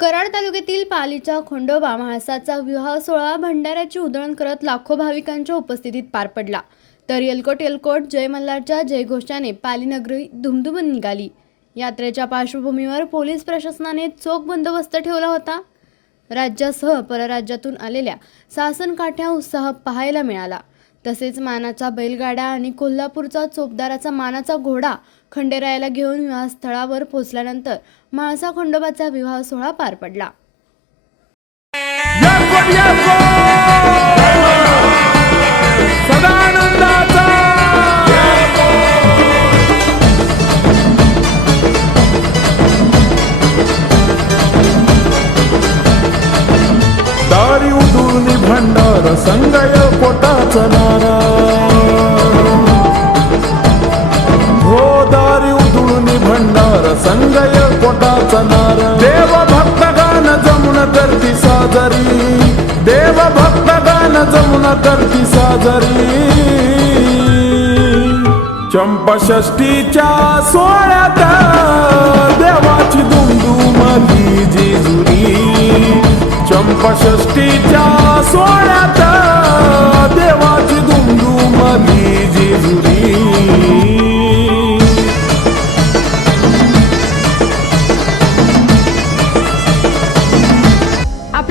कराड तालुक्यातील पालीच्या खंडोबा म्हाळसाचा विवाह सोहळा भंडाऱ्याची उधळण करत लाखो भाविकांच्या उपस्थितीत पार पडला. तर येलकोट येलकोट जय मल्हारच्या जयघोषाने पालीनगरी धुमधुमून निघाली. यात्रेच्या पार्श्वभूमीवर पोलीस प्रशासनाने चोख बंदोबस्त ठेवला होता. राज्यासह परराज्यातून आलेल्या सासन काठ्या उत्साह पाहायला मिळाला. तसेच मानाचा बैलगाडा आणि कोल्हापूरचा चोपदाराचा मानाचा घोडा खंडेरायाला घेऊन विवाहस्थळावर पोहोचल्यानंतर म्हाळसा खंडोबाचा विवाह सोहळा पार पडला. भंडार संगय पोटाचा भंडार संगय पोटाचा नार. देव भक्त गान जमुन करती साजरी. देव भक्त गान जमुन करती साजरी. चंपषष्टीच्या सोहळ्यात देवाची दुमदुमली जिजुरी. चंपषष्टीच्या सोहळ्यात